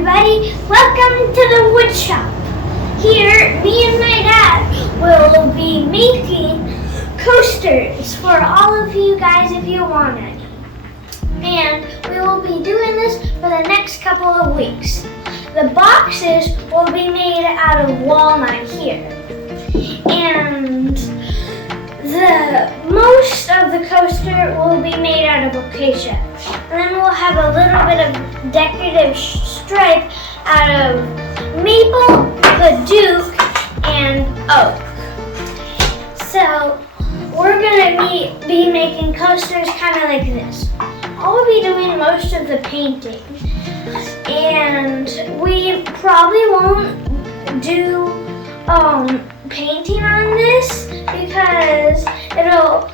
everybody, welcome to the wood shop. Here, me and my dad will be making coasters for all of you guys if you want any. And we will be doing this for the next couple of weeks. The boxes will be made out of walnut here. And the most of the coaster will be made out of acacia. And then we'll have a little bit of decorative stripe out of maple, padauk, and oak. So we're gonna be making coasters kind of like this. I'll be doing most of the painting. And we probably won't do painting on this because it'll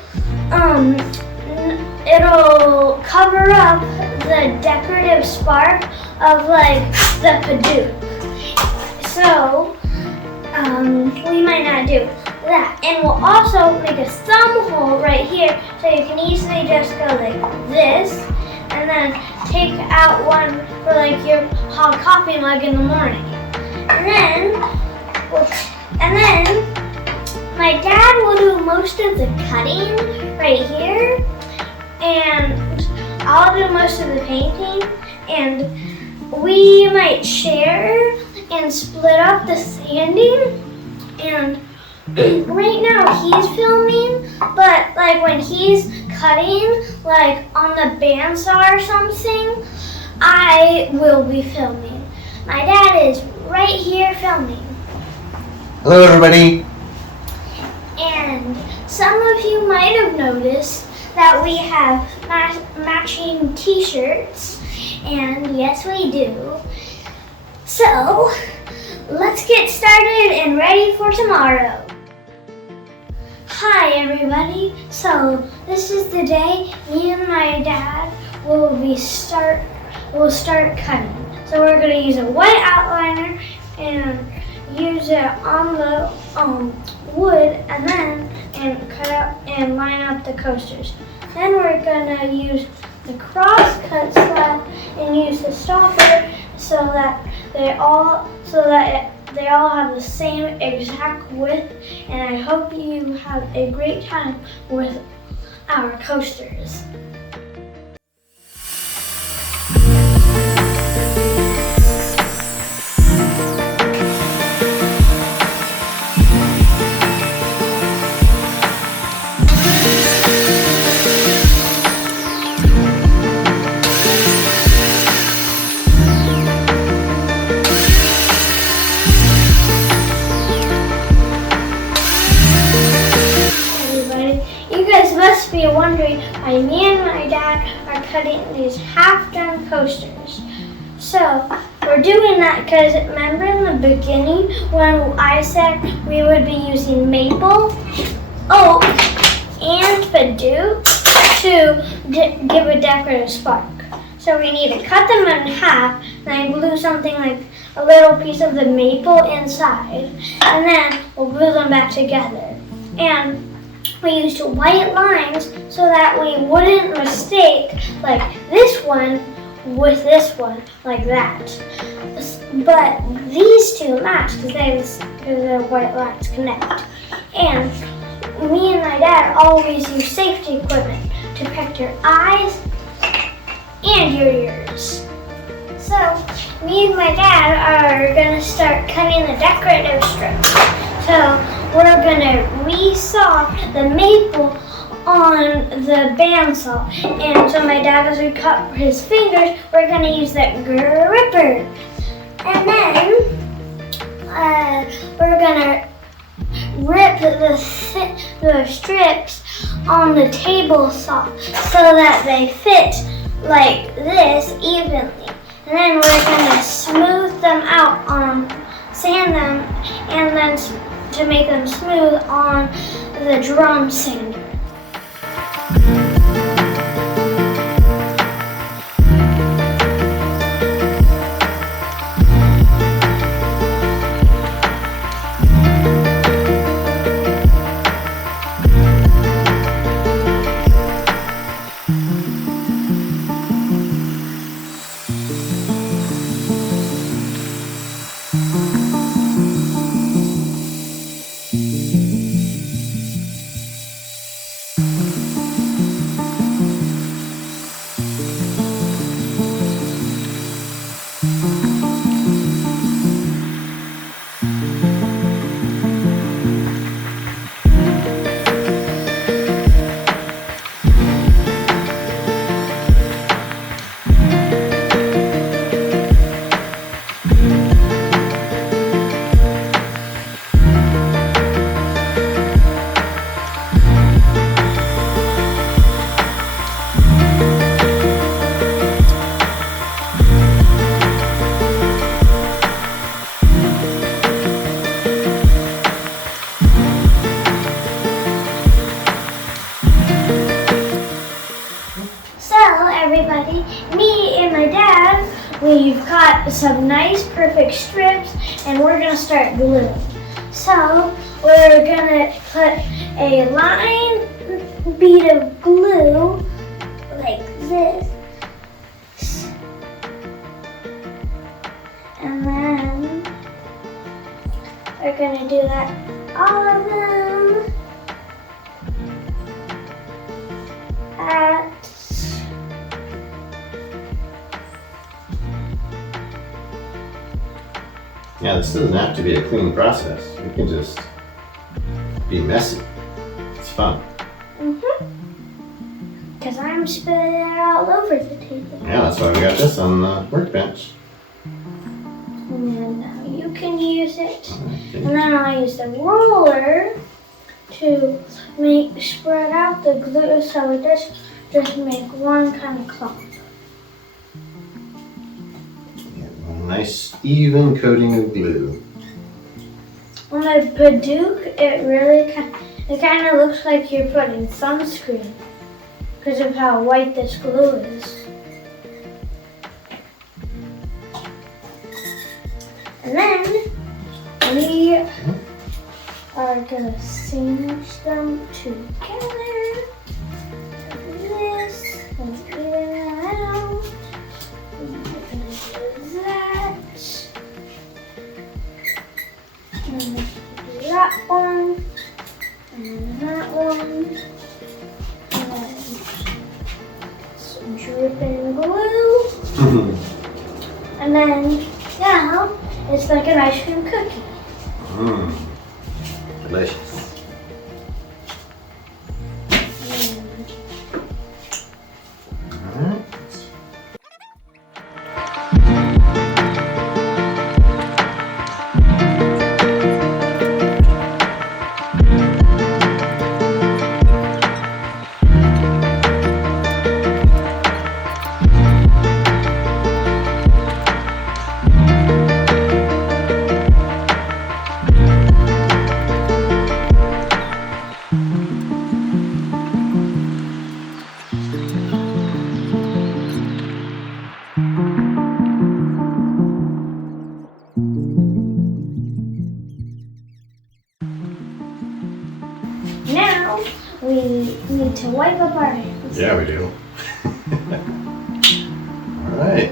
cover up the decorative spark of like the padauk. So we might not do that. And we'll also make a thumb hole right here so you can easily just go like this and then take out one for like your hot coffee mug in the morning. And then my dad will do most of the cutting right here, and I'll do most of the painting, and we might share and split up the sanding. And right now he's filming, but like when he's cutting, like on the bandsaw or something, I will be filming. My dad is right here filming. Hello everybody. And some of you might have noticed that we have matching t-shirts, and yes we do. So let's get started and ready for tomorrow. Hi everybody, so this is the day me and my dad will start cutting. So we're going to use a white outliner and use it on the wood and cut up and line up the coasters. Then we're going to use the cross-cut slab and use the stopper so that they all have the same exact width, and I hope you have a great time with our coasters. Must be wondering why me and my dad are cutting these half-done coasters. So we're doing that because remember in the beginning when I said we would be using maple, oak, and padauk to give a decorative spark. So we need to cut them in half and then glue something like a little piece of the maple inside, and then we'll glue them back together. And we used white lines so that we wouldn't mistake like this one with this one like that. But these two match because the white lines connect. And me and my dad always use safety equipment to protect your eyes and your ears. So me and my dad are gonna start cutting the decorative strips. So we're gonna resaw the maple on the bandsaw. And so my dad, as we cut his fingers, we're gonna use that gripper. And then we're gonna rip the strips on the table saw so that they fit like this evenly. And then we're gonna smooth them out sand them, and then to make them smooth on the drum sander. we've got some nice perfect strips and we're gonna start gluing. So we're gonna put a line bead of glue like this. And then we're gonna do that all of them at Yeah, this doesn't have to be a clean process. You can just be messy. It's fun. Because I'm spilling it all over the table. Yeah, that's why we got this on the workbench. And then now you can use it. Okay. And then I'll use the roller to spread out the glue so it doesn't just make one kind of clump. A nice even coating of glue. When I Paduke, it kind of looks like you're putting sunscreen because of how white this glue is. And then we are gonna sandwich them together like this and even that out. And we're gonna do that. And then do that one and that one. And then some dripping glue. And then now it's like an ice cream cookie. Mmm. Delicious. Alright. Now we need to wipe up our hands. Yeah, we do. Alright.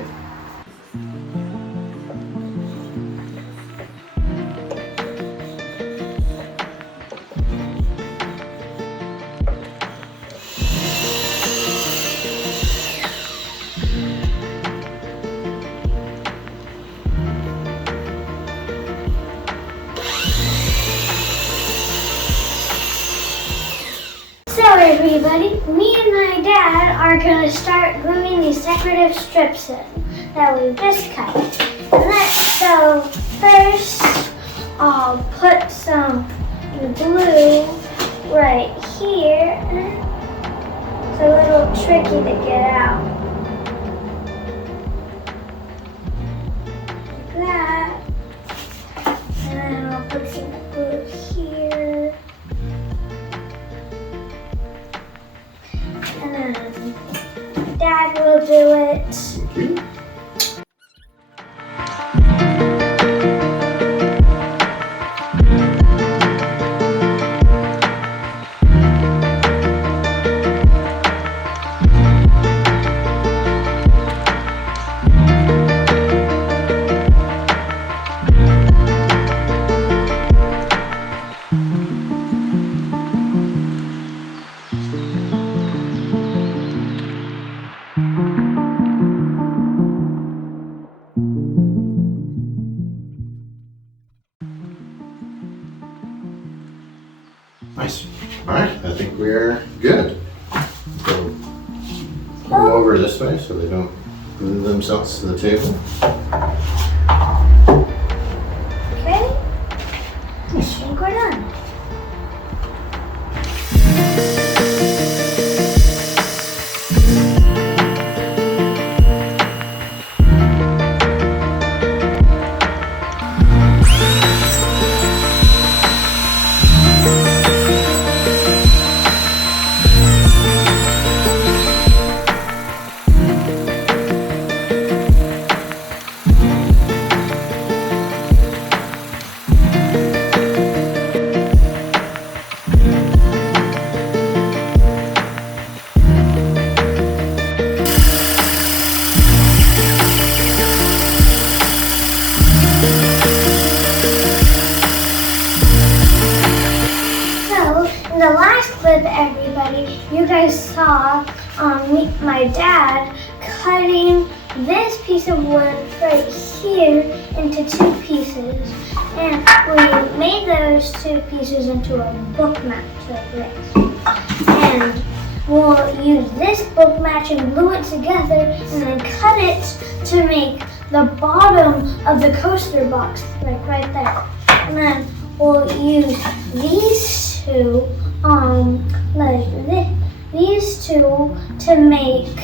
So everybody, me and my dad are gonna start gluing these decorative strips in that we just cut. So first, I'll put some glue right here. It's a little tricky to get out. Like that. And then I'll put some glue here. And then Dad will do it. Thank you. Nice. Alright, I think we're good. So move over this way so they don't glue themselves to the table. Okay? I Nice. think we're done. you guys saw my dad cutting this piece of wood right here into 2 pieces. And we made those 2 pieces into a book match like this. And we'll use this book match and glue it together and then cut it to make the bottom of the coaster box, like right there. And then we'll use these 2, these 2 to make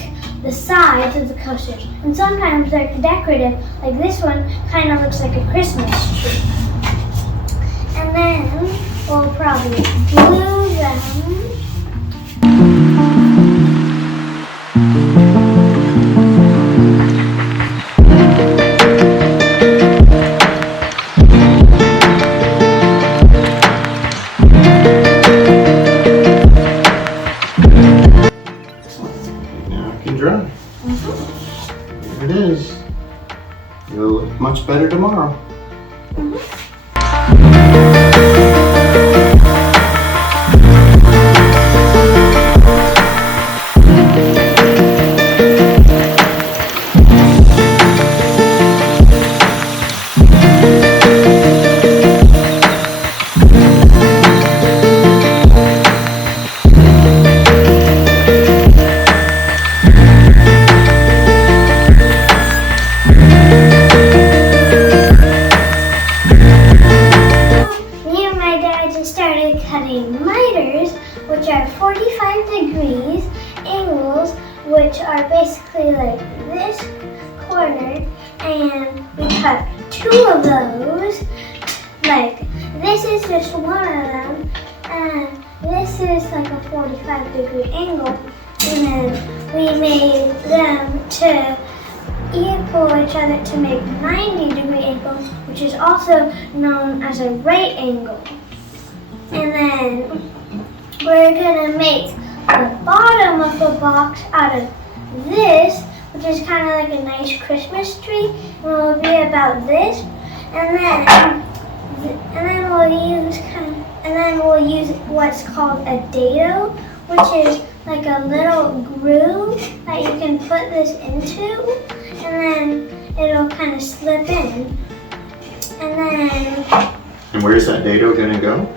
the sides of the coasters. And sometimes they're decorative, like this one kind of looks like a Christmas tree. And then we'll probably glue them. Dry. There it is. It'll look much better tomorrow. Which are 45 degrees angles, which are basically like this corner, and we cut 2 of those. Like this is just one of them, and this is like a 45-degree angle, and then we made them to equal each other to make 90-degree angle, which is also known as a right angle. And then we're gonna make the bottom of the box out of this, which is kind of like a nice Christmas tree, and it'll be about this. And then we'll use what's called a dado, which is like a little groove that you can put this into, and then it'll kind of slip in. And where's that dado gonna go?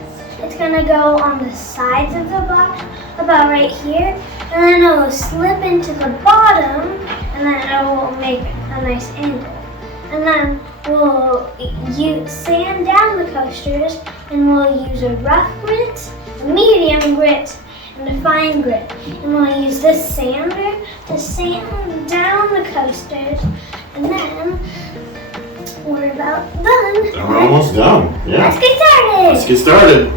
It's gonna go on the sides of the box, about right here, and then it will slip into the bottom, and then it will make a nice angle. And then we'll sand down the coasters, and we'll use a rough grit, a medium grit, and a fine grit. And we'll use this sander to sand down the coasters, and then we're about done. We're almost done. Yeah. Let's get started. Let's get started.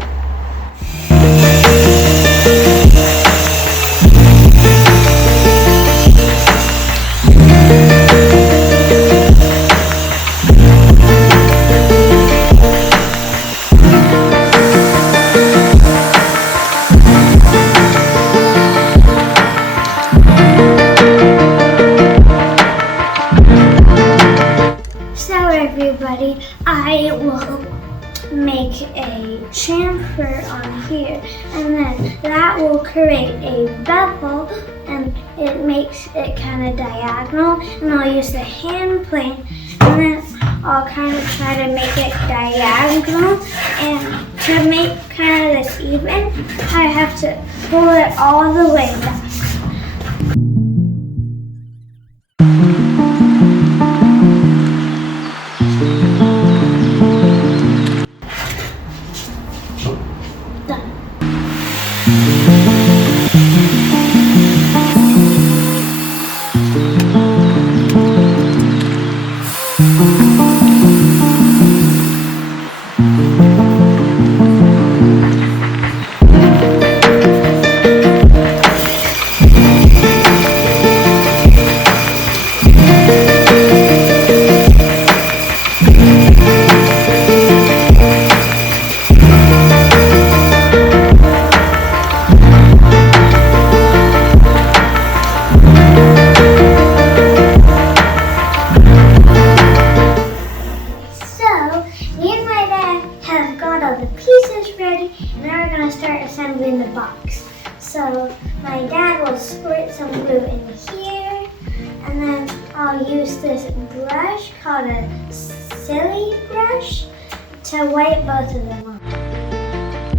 Everybody, I will make a chamfer on here, and then that will create a bevel, and it makes it kind of diagonal, and I'll use the hand plane, and then I'll kind of try to make it diagonal, and to make kind of this even, I have to pull it all the way back. brush called a silly brush to wipe both of them off.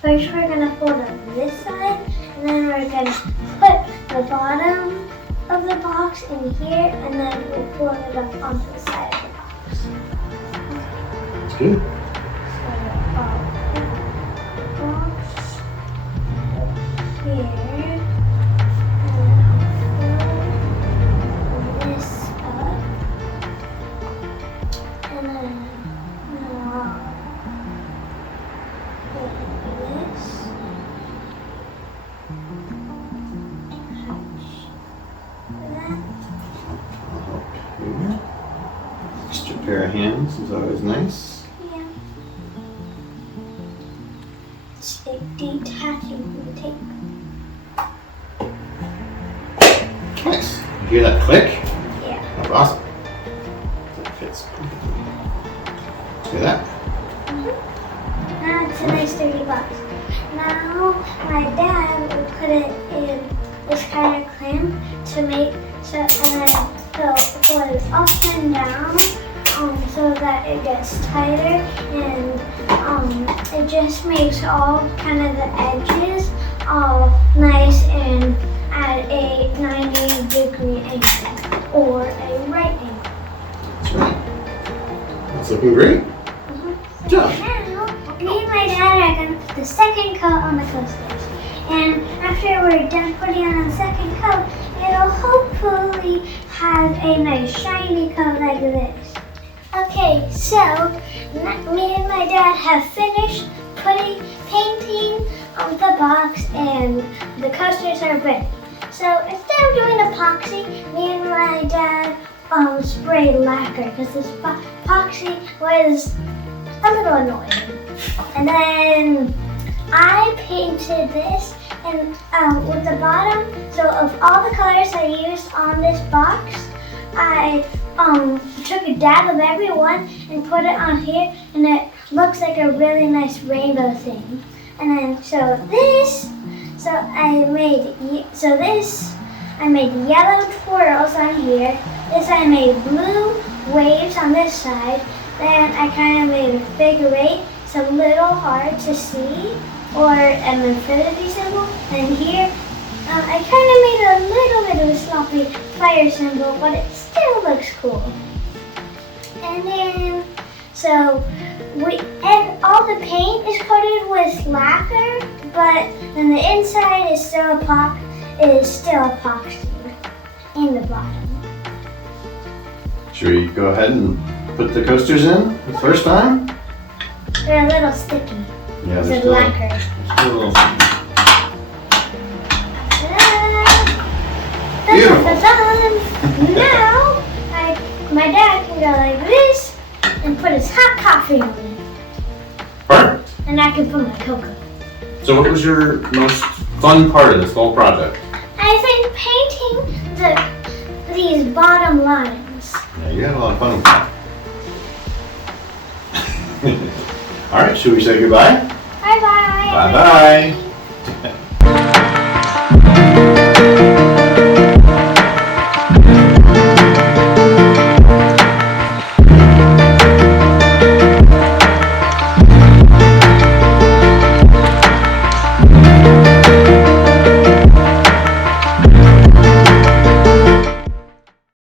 First we're going to fold up this side, and then we're going to put the bottom of the box in here, and then we'll fold it up onto the side of the box. It's good. So I'll put the box here, and I'll fold this up, and then I'll Extra pair of hands is always nice. yeah. It's detaching from the tape. Nice. You hear that click? Yeah. That's awesome. That fits perfectly. See that? Now it's a nice sturdy box. Now my dad will put it in this kind of clamp to make so, and then he'll pull it up and down so that it gets tighter, and it just makes all kind of the edges all nice and at a 90-degree angle or a right angle. That's right. That's looking great. Good job. Now, me and my dad are going to put the second coat on the coasters. And after we're done putting on the second coat, it'll hopefully have a nice shiny coat like this. Okay, so me and my dad have finished painting the box, and the coasters are ready. So instead of doing epoxy, me and my dad sprayed lacquer because this epoxy was a little annoying. And then I painted this and with the bottom, so of all the colors I used on this box, I took a dab of every one and put it on here, and it looks like a really nice rainbow thing. And then I made yellow twirls on here. This I made blue waves on this side. Then I kind of made a figure eight. It's a little hard to see, or an infinity symbol. And here, I kind of made a little bit of a sloppy fire symbol, but it still looks cool. And then, and all the paint is coated with lacquer, but then the inside is still epoxy in the bottom. Should we go ahead and put the coasters in the first time? They're a little sticky. Yeah, It's there's a still lacquer. little. Beautiful. Now, my dad can go like this and put his hot coffee on it. Perfect. And I can put my cocoa. So what was your most fun part of this whole project? I think painting these bottom lines. Yeah, you had a lot of fun with that. All right, should we say goodbye? Bye-bye. Bye-bye.